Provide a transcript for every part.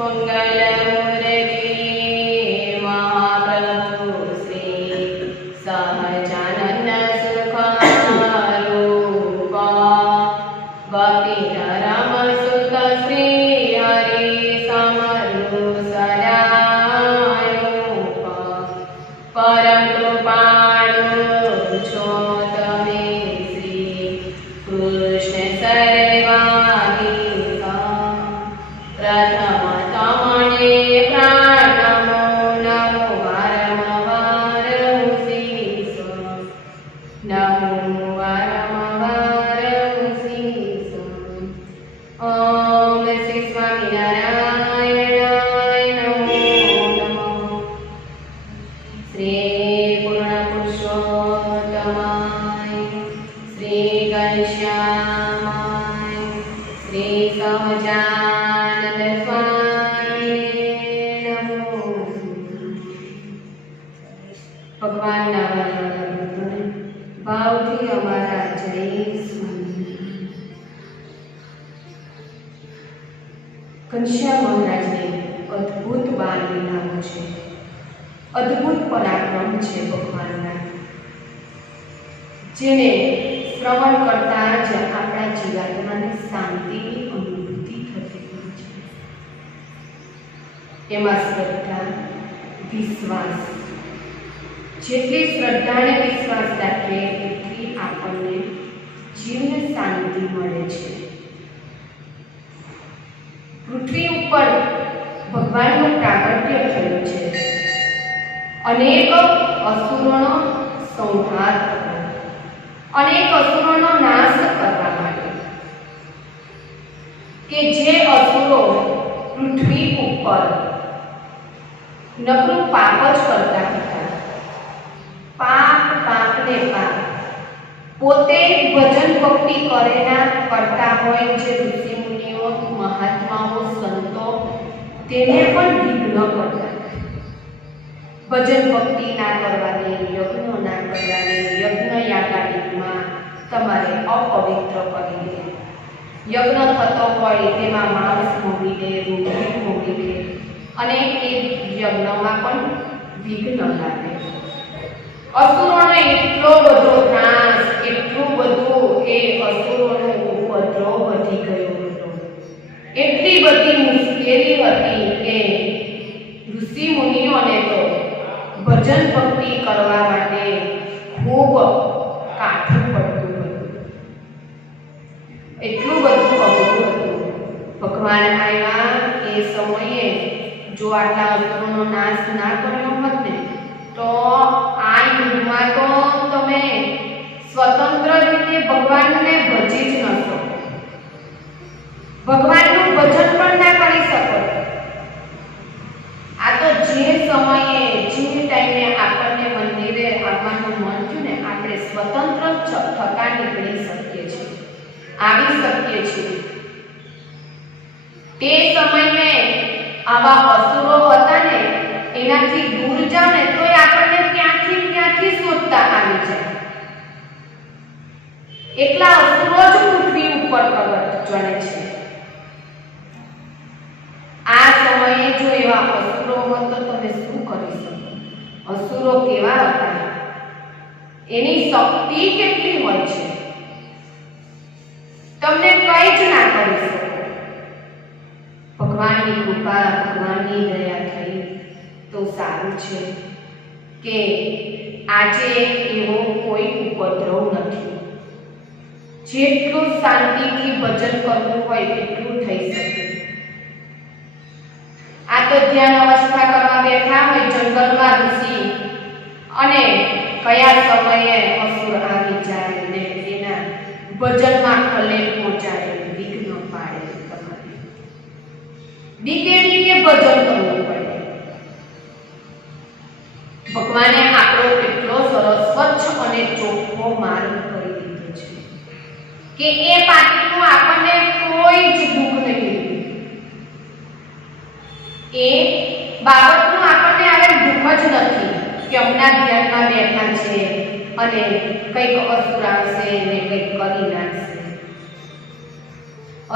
मंगलमूर्ति महाप्रभु श्री सहजानंद सुखारूप भक्तिधरम सुत श्री हरि समरु सदारूप परम कृपाणु छो तमे श्री कृष्ण सर्वाधिका प्रथम तमणे प्राणमो नमो वारमवार शीस नमो वारमवार शीस। ओम श्री स्वामिनारायणाय नमो नमः। श्री पूर्ण पुरुषोत्तमाय श्री घनश्यामाय श्री सहजानंद स्वामी नमो। भगवान भावથી અમારા જય સ્વામી। ઘનશ્યામ મહારાજને અદ્ભુત બાલ લીલાઓ છે, અદ્ભુત પરાક્રમ છે ભગવાનના, જેને શ્રવણ કરતા જ આપણા જીવાત્માને શાંતિની અનુભૂતિ થતી હોય છે। એમાં શ્રદ્ધા, વિશ્વાસ, જેટલી શ્રદ્ધા અને વિશ્વાસ રાખીએ એટલી આપણને જીવને શાંતિ મળે છે। પૃથ્વી ઉપર ભગવાનનું પ્રાગટ્ય થયું છે, અનેક અસુરોનો સંહાર કરવા, અનેક અસુરોનો નાશ કરવા માટે, કે જે અસુરો પૃથ્વી ઉપર નકરું પાપ જ કરતા હતા, પાપ પાપને પાપ, પોતે ભજન ભક્તિ કરતા હોય જે ઋષિ મુનિઓ મહાત્માઓ સંતો તેને પણ વિઘ્ન કરતા, ભજન ભક્તિ ના કરવાની, યજ્ઞ ના કરવાની, યજ્ઞ યાગાદિમાં તમારે અપવિત્ર કરી દે, યજ્ઞ થતો હોય તેમાં માંસ મોગી દે, રોટલી મોગી દે અને એ યજ્ઞમાં પણ વિઘ્ન લાગે। અસુરોનો એટલો બધો નાશ, એટલું બધું એ અસુરોનો ઉપદ્રવ વધી ગયો હતો, એટલી બધી મુશ્કેલી હતી કે ઋષિ મુનિઓને તો ભજન ભક્તિ કરવા માટે ખૂબ કાઠું પડતું હતું, એટલું બધું અઘરું હતું। ભગવાન આવ્યા એ સમયે જો આટલા અસુરોનો નાશ ના કર્યો હોત ને તો આ યુગમાં તો તમે સ્વતંત્ર રીતે ભગવાનને ભજી જ ન શકો, ભગવાનનું ભજન પણ ના કરી શકો। આ તો જે સમયે જે ટાઈમે આપણને મંદિરે આવવાનું મન થયું ને, આપણે સ્વતંત્ર થતા નીકળી શકીએ છીએ, આવી શકીએ છીએ। તે સમયે આવા અસુરો હતા ને, એનાથી દૂર જાવ ને તો આપણને ત્યાંથી શોધતા આવી જાય, એટલા અસુરો જ પૃથ્વી ઉપર ચડે છે। આ સમયે જો એવા અસુરો હોત તો તમે શું કરી શકો? અસુરો કેવા હતા, એની શક્તિ કેટલી હોય છે, તમને કઈ જ ના કરી શકો। ભગવાનની કૃપા, ભગવાનની દયા થઈ તો સારું છે કે આજે એવો કોઈ ઉપદ્રવ નથી, જેટલું શાંતિથી ભજન કરવું હોય એટલું થઈ શકે। આ તો ધ્યાન અવસ્થા કરવા બેઠા હોય જંગલમાં ઋષિ, અને કયા સમયે અસુર આવી જાય ને એના ભજનમાં ખલેલ પહોંચાડે, વિઘ્ન પાડે, તમારે બીકે ભજન કરવું પડે। ભગવાને આપણો કેટલો સરસ સ્વચ્છ અને ચોખ્ખો માર્ગ કરી દીધો છે કે એ પાટીનું આપણને કોઈ જ દુઃખ નહીં, એ બાબતનું આપણને હવે દુઃખ જ નથી કે હમણાં ધ્યાનમાં બેઠા છે અને કંઈક અસુર આવશે ને કંઈક કરી નાખશે।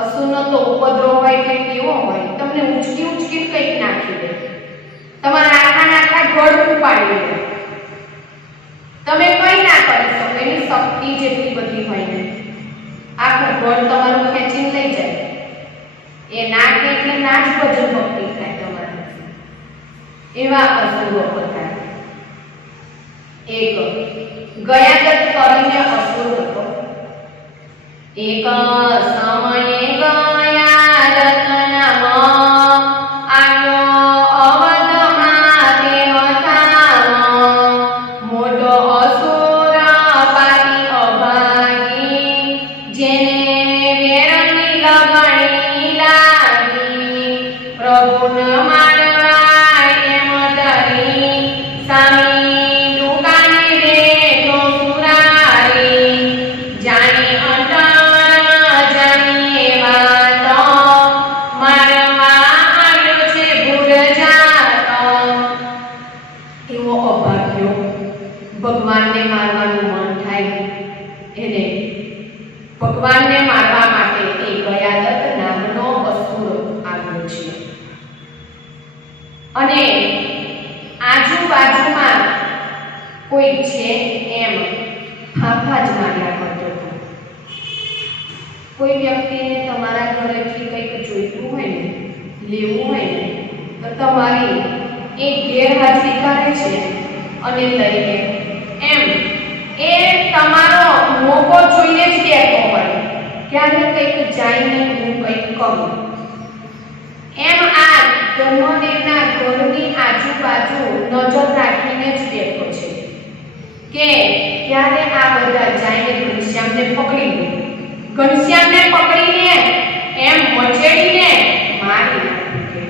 અસુરનો તો ઉપદ્રવ હોય કે કેવો હોય, તમને ઉચકી ઉચકીને ઉપાડી લે. તમે કઈ ના કરી શકો, એની શક્તિ જેટલી બધી હોય ને આખું ઘર તમારું ખેંચીને લઈ જાય. એ નાક એટલે ના જ ભજન ભક્તિ થાય તમારે. એવા અસુરો હતા. એક ગયાદત્ત કરીને અસુર હતો. એક સમયે ગયાદત્ત નામ આવ્યો અવધમાં તે વતામ. મોટો અસુર પાપી અભાગી, જેને વેરની લગણી લાગી. પ્રભુન મારવા એમ ધરી સામી દુકાને બેઠો સુરારી. જાણી અંતર જાણીએ વાત, મારવા આવ્યો છે ભૂલ જાત. એવો અભાગ્યો ભગવાનને મારવાનું મન થાય એને ભગવાનને મારવા માટે એ ગયાદત્ત નામનો અસુર આવ્યો છે. અને આજુબાજુમાં કોઈ છે એમ ફાફા જ માર્યા કરતો હતો. કોઈ વ્યક્તિને તમારા ઘરેથી કંઈક જોઈતું હોય ને, લેવું હોય ને, તો તમારી એ ગેરહાજરી કરે છે અને લઈ લે. એમ એ તમારો મોકો જોઈને જ કહેતો હોય ક્યારે કંઈક જઈને હું કંઈક કરું. એમ આ ધર્મદેવના ઘરની આજુબાજુ નજર રાખીને જ બેઠો છે કે ક્યારે આ બધા જઈને ઘનશ્યામને પકડી લે. ઘનશ્યામને પકડીને એમ મચેડીને મારી નાખે.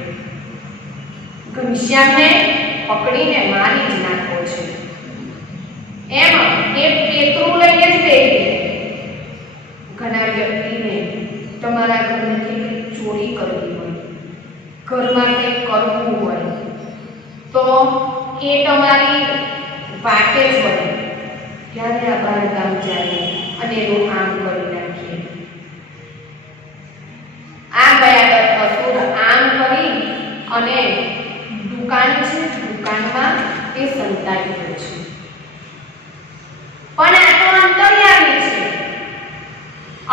ઘનશ્યામને પકડીને મારી જ નાખો છે. એમ એ પેતરું લઈને જ બેઠે. ઘણા વ્યક્તિને તમારા ઘરમાંથી કંઈક ચોરી કરવી હોય, ઘરમાં કંઈક કરવું હોય તો એ તમારી વાટે જ હોય ક્યારે આ બહાર ગામ જાય અને એનું કામ કરી નાખીએ. આ ગયાદત્ત અસુર આમ કરી અને દુકાન છે, દુકાનમાં તે સંતાઈ ગયો છે. પણ આ તો અંતર્યામી છે.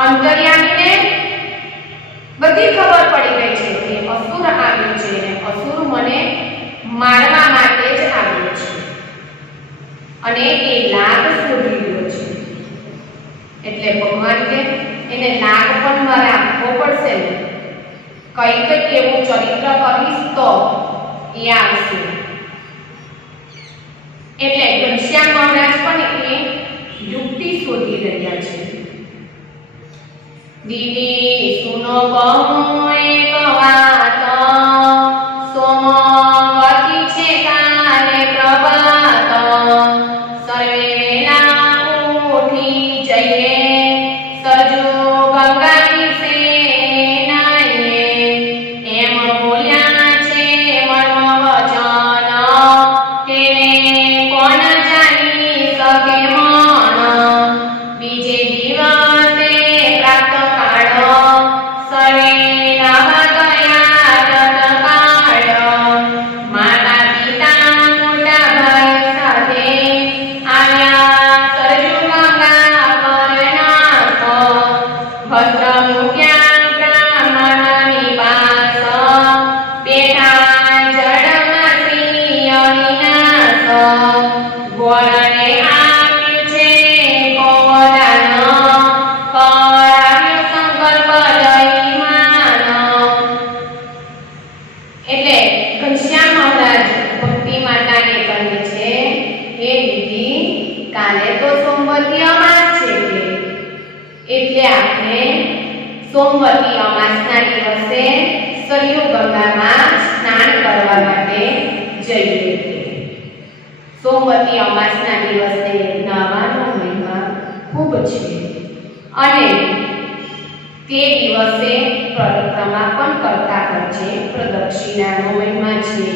અંતર્યામીને બધી ખબર પડી ગઈ છે કે અસુર આવ્યો છે અને અસુર મને મારવા માટે જ આવ્યો છે અને એ લાભ શોધી રહ્યો છે. એટલે ભગવાન કે એને લાભ પણ મારે આપવો પડશે ને. કંઈક એવું ચરિત્ર કરીશ તો એ આવશે. એટલે ઘનશ્યામ મહારાજ પણ એ યુક્તિ શોધી રહ્યા છે. દીદી સુનો કહું એક વાત, સોમવતી છે કાલે પ્રભાત. સર્વે વેલા ઉઠી જઈએ, સરજુ ગંગાની સેનાએ. એમ બોલ્યા છે મર્મ વચન, તેને કોણ જાણી શકે મન. બીજે દિવસે પ્રાપ્ત કાળ, સર્વે નવા ગયા તત્કાળ. માતા પિતા મોટા ભાઈ સાથે આવ્યા સરજુ ગંગા કરનાથ. ભદ્ર મૂક્યા બ્રાહ્મણની પાસ, બેઠા જળમાં શ્રી અવિનાશ. ગોળને આપ્યું છે ગોદાન, કરાવ્યો સંકલ્પ દૈમાન. એટલે ઘનશ્યામ મહારાજ ભક્તિ માતાને કહે છે, હે દીદી કાલે તો સોમવતી અમાસ છે એટલે આપણે સોમવતી અમાસના દિવસે સરયુ ગંગામાં સ્નાન કરવા માટે જઈએ. સોમવતી અમાસના દિવસે નાવાનો મહિમા ખૂબ છે અને તે દિવસે પરિક્રમા પણ કરતા હોય છે. પ્રદક્ષિણાનો મહિમા છે.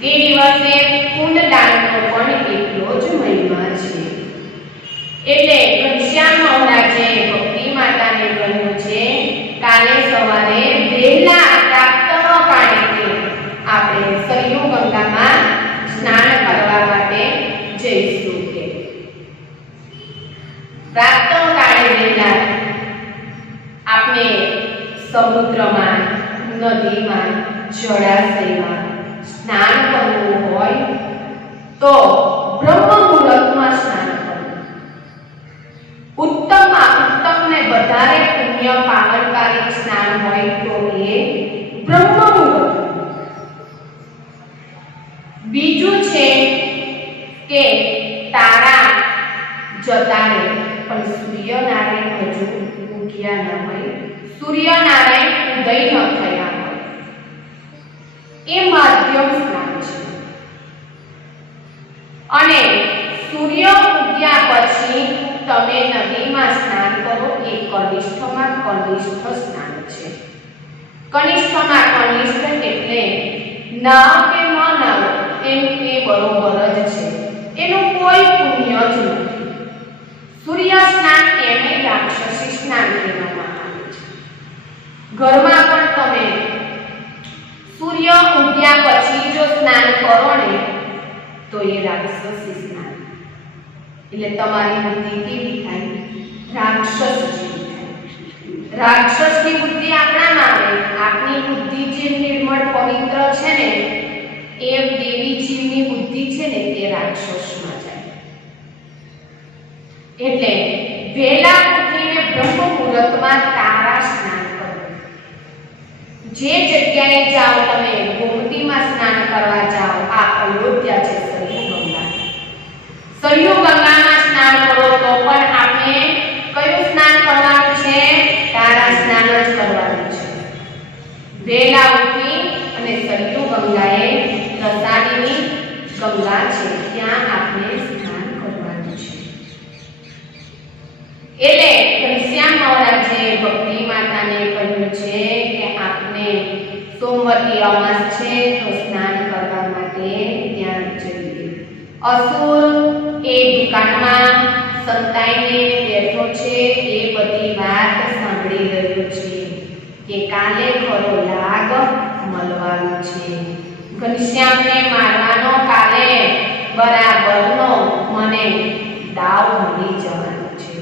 તે દિવસે પુણ્યદાનનો પણ એટલો જ મહિમા છે. એટલે ઘનશ્યામ મહારાજે ભક્તિ માતાને કહ્યું છે કાલે સવારે વહેલા પ્રાપ્ત કાળે આપણે સરયુ ગંગામાં સ્નાન કરવા નદીમાં જળાશયમાં સ્નાન કરવું હોય તો બ્રહ્મ મુહૂર્તમાં સ્નાન કરવું. ઉત્તમ ને વધારે પુણ્ય પાવનકારી સ્નાન હોય તો એ બ્રહ્મ મુહૂર્ત. બીજું છે કે તારા જતા રહે પણ સૂર્યનારાયણ હજુ ઉગ્યા ન હોય, સૂર્યનારાયણ ઉદય ન થયા હોય, એ માધ્યમ સ્નાન છે. અને સૂર્ય ઉગ્યા પછી તમે નદીમાં સ્નાન કરો એ કનિષ્ઠમાં કનિષ્ઠ સ્નાન છે. કનિષ્ઠમાં કનિષ્ઠ એટલે નાવ કે ન નાવ એમ એ બરોબર જ છે, એનું કોઈ પુણ્ય જ નથી. સૂર્ય સ્નાન એને રાક્ષસી સ્નાન કહેવામાં આવે છે. ઘરમાં પણ તમે સૂર્ય ઉગ્યા પછી જો સ્નાન કરો ને તો એ રાક્ષસી સ્નાન, એટલે તમારી બુદ્ધિ કેવી થાય? રાક્ષસ જેવી થાય. રાક્ષસની બુદ્ધિ આપણામાં આવે. આપણી બુદ્ધિ જે નિર્મળ પવિત્ર છે ને એ દેવી જીવની બુદ્ધિ છે ને તે રાક્ષસમાં જાય. એટલે વહેલા ઉઠીને બ્રહ્મ મુહૂર્તમાં તારા સ્નાન કરો. જે જગ્યાએ જાઓ તમે, ગોમતીમાં સ્નાન કરવા જાઓ, આ અયોધ્યા છે, સરયુ ગંગા. સરયુ ગંગામાં સ્નાન કરો તો પણ આપણે કયું સ્નાન કરવાનું છે? તારા સ્નાન જ કરવાનું છે. વહેલા ઉઠી અને સરયુ ગંગાએ પ્રસાદીની ગંગા છે ત્યાં આપણે સ્નાન કરવાનું છે. એટલે ઘનશ્યામ મહારાજે ભક્તિ માતાને કહ્યું છે કે આપને સોમવતી અમાસ છે તો સ્નાન કરવા માટે ત્યાં જઈએ. અસુર એ દુકાનમાં સંતાઈને બેઠો છે, એ બધી વાત સાંભળી રહ્યો છે કે કાલે ખરો લાગ મળવાનો છે. ઘનશ્યામને મારવાનો કાલે બરાબરનો મને દાવ મળી જવાનો છે.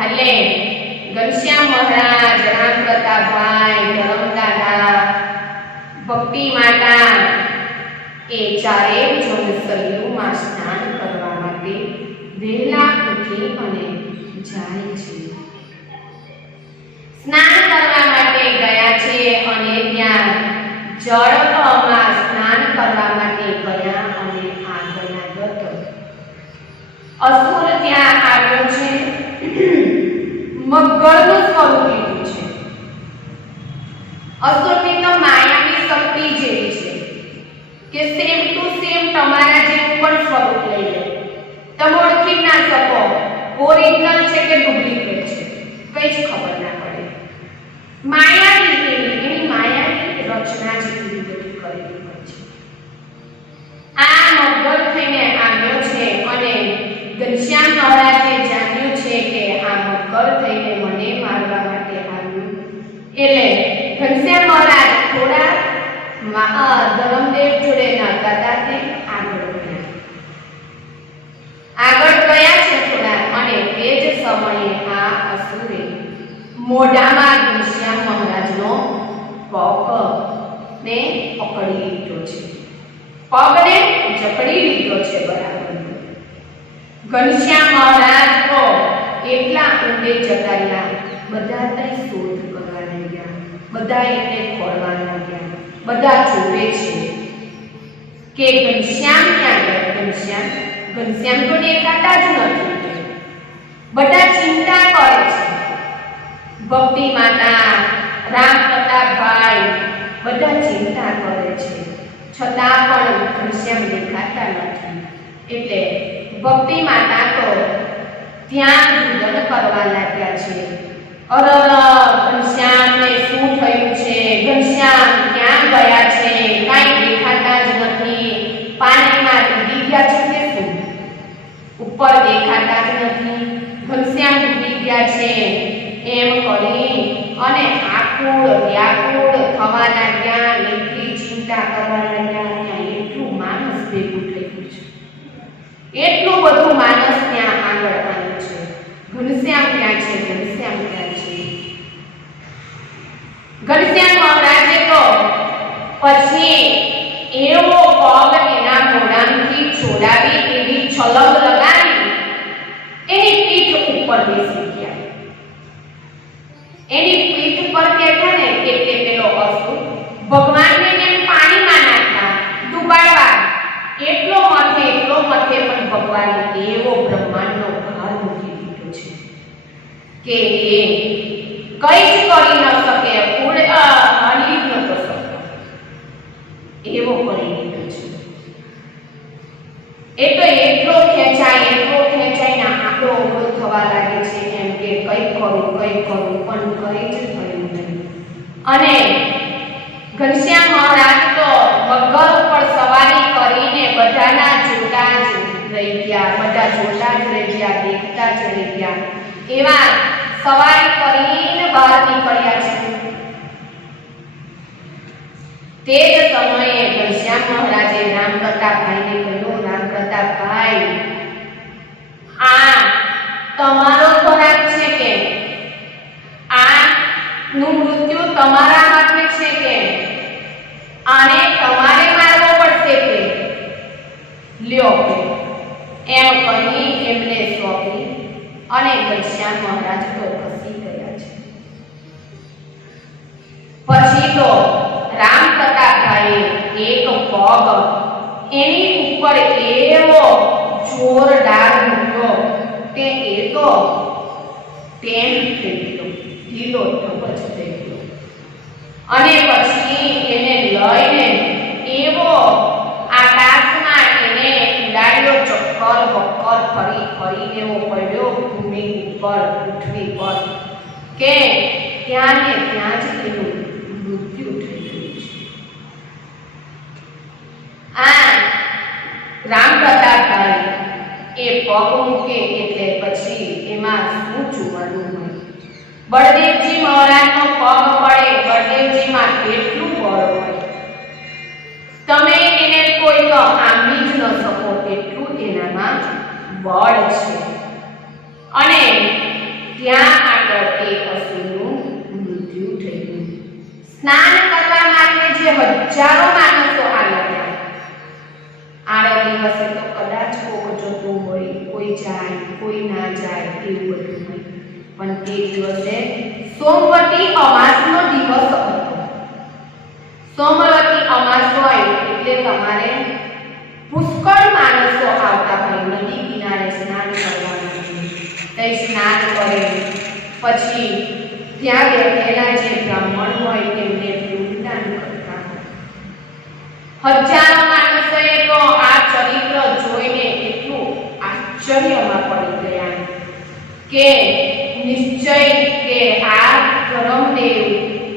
એટલે ઘનશ્યામ મહારાજ, રામ પ્રતાપભાઈ, ધરમદાદા, ભક્તિ માતા એ ચારેય જણ સરયુમાં સ્નાન કરવા માટે વહેલા ઉઠી અને જાય છે. સ્નાન કરવા માટે ગયા છે અને ત્યાં જળમાં સ્નાન કરવા માટે ગયા અને આગળના અસુર ત્યાં આવ્યો છે. મગરનું સ્વરૂપ લીધું છે. અસુરની તો માયાવી શક્તિ જેવી છે કે સેમ ટુ સેમ તમારા જેવું પણ સ્વરૂપ લઈ લે. તમે ઓળખી ના શકો ઓરિજિનલ છે કે ડુપ્લિકેટ છે, કઈ જ ખબર ના પડે. માયાવી એની માયાવી રચના જેવી બધી કરેલી હોય છે. આ મગર થઈને આવ્યો છે અને ઘનશ્યામ મહારાજે જાણ્યું છે કે આ મગર થઈને મને મારવા માટે આવ્યું. એટલે ઘનશ્યામ મહારાજ થોડા ધર્મદેવ જોડે નાતા તે આગળ ગયા છે થોડા, અને તે જ સમયે આ અસુરે મોઢામાં ઘનશ્યામ મહારાજનો પગ ને પકડી લીધો છે. પગને જકડી લીધો છે બરાબર. ઘનશ્યામ મહારાજ તો એટલા ઊંડે જતા રહ્યા, બધા ત્યાં શોધ કરવા લાગ્યા, બધા એને ખોળવા લાગ્યા. બધા જોવે છે કે ઘનશ્યામ ક્યાં ગયા. ઘનશ્યામ તો દેખાતા જ નથી. બધા ચિંતા કરે છે. ભક્તિ માતા, રામ પ્રતાપભાઈ બધા ચિંતા કરે છે, છતાં પણ ઘનશ્યામ દેખાતા નથી. એટલે ભક્તિ માતા તો ત્યાં રુદન કરવા લાગ્યા છે. અરે ઘનશ્યામને શું થયું છે? ઘનશ્યામ ક્યાં ગયા છે? કાંઈ દેખાતા જ નથી. પાણીમાં ડૂબી ગયા છે કે શું? ઉપર દેખાતા જ નથી. ઘનશ્યામ ડૂબી ગયા છે એમ કરી અને આકુળ વ્યાકુળ થવા લાગ્યા. એટલી ચિંતા કરવા લાગ્યા. ત્યાં એટલું માનસ ભેગું થઈ ગયું છે, એટલું બધું માનસ ત્યાં આગળ આવ્યું છે. ઘનશ્યામ ક્યાં છે? ઘનશ્યામ ક્યાં છે? ઘનશ્યામ પછી એવો પગ એના મોઢામાંથી છોડાવી એવી છલંગ લગાવી એની પીઠ ઉપર બેસી ગયા. એની પીઠ પર બેઠા ને એટલે પેલો અસુર ભગવાનને જેમ પાણીમાં નાખતા ડૂબાડવા એટલો મથે પણ ભગવાને એવો બ્રહ્માંડનો ભાર મૂકી દીધો છે કે એ કઈ જ કરી ન શકે, હલી જ નતો શકતો એવો કરી દીધો છે. એ તો એટલો ખેંચાઈને આંખો ઓગળો થવા લાગે છે એમ કે કઈ કરું પણ કઈ જ થયું નહીં. અને ઘનશ્યામ મહારાજ તો મગર ઉપર સવારી કરીને બધાના જોતા જ રહી ગયા, દેખતા જ રહી ગયા. એવા સવારી કરીને બહાર નીકળ્યા છે. તે જ સમયે ઘનશ્યામ મહારાજે રામ પ્રતાપભાઈને કહ્યું, રામ પ્રતાપભાઈ, આ તમારો ખોરાક છે કે આ નું મૃત્યુ તમારા હાથે છે કે આને તમારે મારવો પડશે કે લ્યો એમ કહી એમને સોંપી અને ઘનશ્યામ મહારાજ તો ખસી ગયા છે. પછી તો રામ પ્રતાપભાઈએ એક પગ એની ઉપર એવો જોરદાર મૂક્યો કે એ તો ટેમ થઈ ગયો, ઢીલો ઢબજ થઈ ગયો. અને પછી એને લઈને એવો આકાશમાં એને ઉડાડ્યો, ચક્કર બક્કર ફરી એવો પડ્યો ભૂમિ ઉપર, પૃથ્વી પર કે ત્યાં ને ત્યાં જ એનું મૃત્યુ થઈ ગયું છે. આ રામ પ્રતાપભાઈ એ પગ મૂકે એટલે પછી એમાં શું જોવાનું હોય? બળદેવજી મહારાજનો પગ પડે, બળદેવજીમાં કેટલું બળ હોય, તમે એને કોઈ તો આંબી જ ન શકો એટલું એનામાં બળ છે. અને ત્યાં આગળ એ અસુરનું મૃત્યુ થઈ ગયું. સ્નાન કરવા માટે જે હજારો માણસો આવ્યા હતા, આડા દિવસે તો કદાચ કોક જતું હોય, કોઈ જાય કોઈ ના જાય એવું બધું હોય, પણ તે દિવસે સોમવતી અમાસનો દિવસ હતો. સોમવતી અમાસ હોય એટલે તમારે પુષ્કળ માણસો આવતા હોય નદી કિનારે સ્નાન કરવા માટે. તે સ્નાન કરે પછી ત્યાં બેઠેલા જે બ્રાહ્મણ હોય તેમને પિંડદાન કરતા હોય. હજારો માણસોએ તો આ ચરિત્ર જોઈને એટલું આશ્ચર્યમાં પડી ગયા કે નિશ્ચય કે આ ધર્મદેવ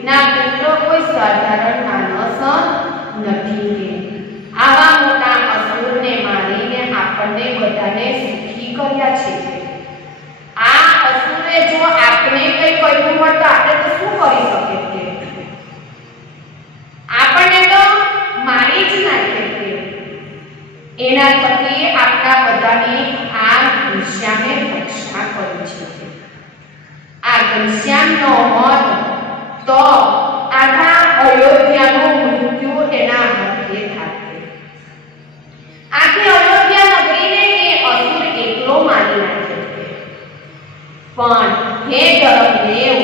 ના પુત્ર કોઈ સાધારણ માણસ નથી કે આવા મોટા અસુરને મારીને આપણને બધાને સુખી કર્યા છે. આ અસુરે જો આપણે કઈ કર્યું હોત તો આપણે તો શું કરી શકીએ? આપણને તો મારી જ નાખે. એના થકી આપણા બધાની આ ઘનશ્યામે રક્ષા કરી છે. આ ઘનશ્યામનો હોત તો આખા અયોધ્યાનું મૃત્યુ એના હાથે થાત. આખી અયોધ્યા નગરીને એ અસુર એકલો મારી નાખે. પણ હે ધર્મદેવ,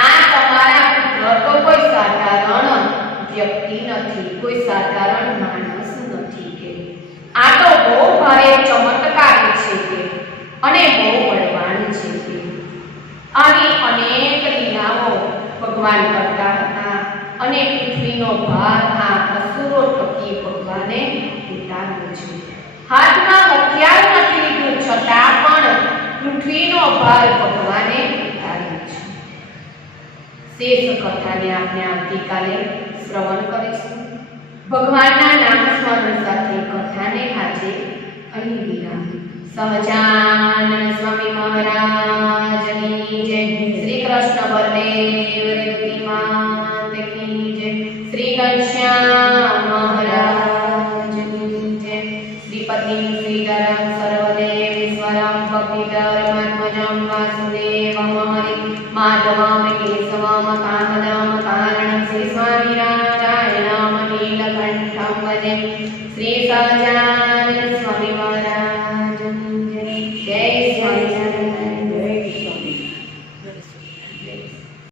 આ તમારા પુત્ર તો કોઈ સાધારણ વ્યક્તિ નથી, કોઈ સાધારણ માણસ નથી કે આ તો બહુ ભારે ચમત્કારી છે કે અને બહુ બળવાન છે કે આવી અનેક લીલાઓ ભગવાન કરતા હતા. અને પૃથ્વીનો ભાર આ અસુરો થકી ભગવાને ઉતાર્યો છે. હાથમાં હથિયાર નથી લીધું છતાં પણ પૃથ્વીનો ભાર ભગવાને ઉતાર્યો છે. શેષ કથાને આપણે આવતીકાલે શ્રવણ કરીશું. ભગવાનના નામ સ્મરણ સાથે કથાને આજે અહીં વિરામ. સહજાનંદ સ્વામી મહારાજની જય. શ્રી કૃષ્ણ બલદેવ દેવકી માત કી જય. શ્રી ઘનશ્યામ મહારાજની જય. શ્રીપતિ શ્રીધરમ સર્વદેવેશ્વરમ ભક્તિધર્માત્મજમ વાસુદેવમ હરિ માધવમ કેશવમ કામદમ કારણમ શ્રી સ્વામિનારાયણમ નીલકંઠ તે સહજાનંદ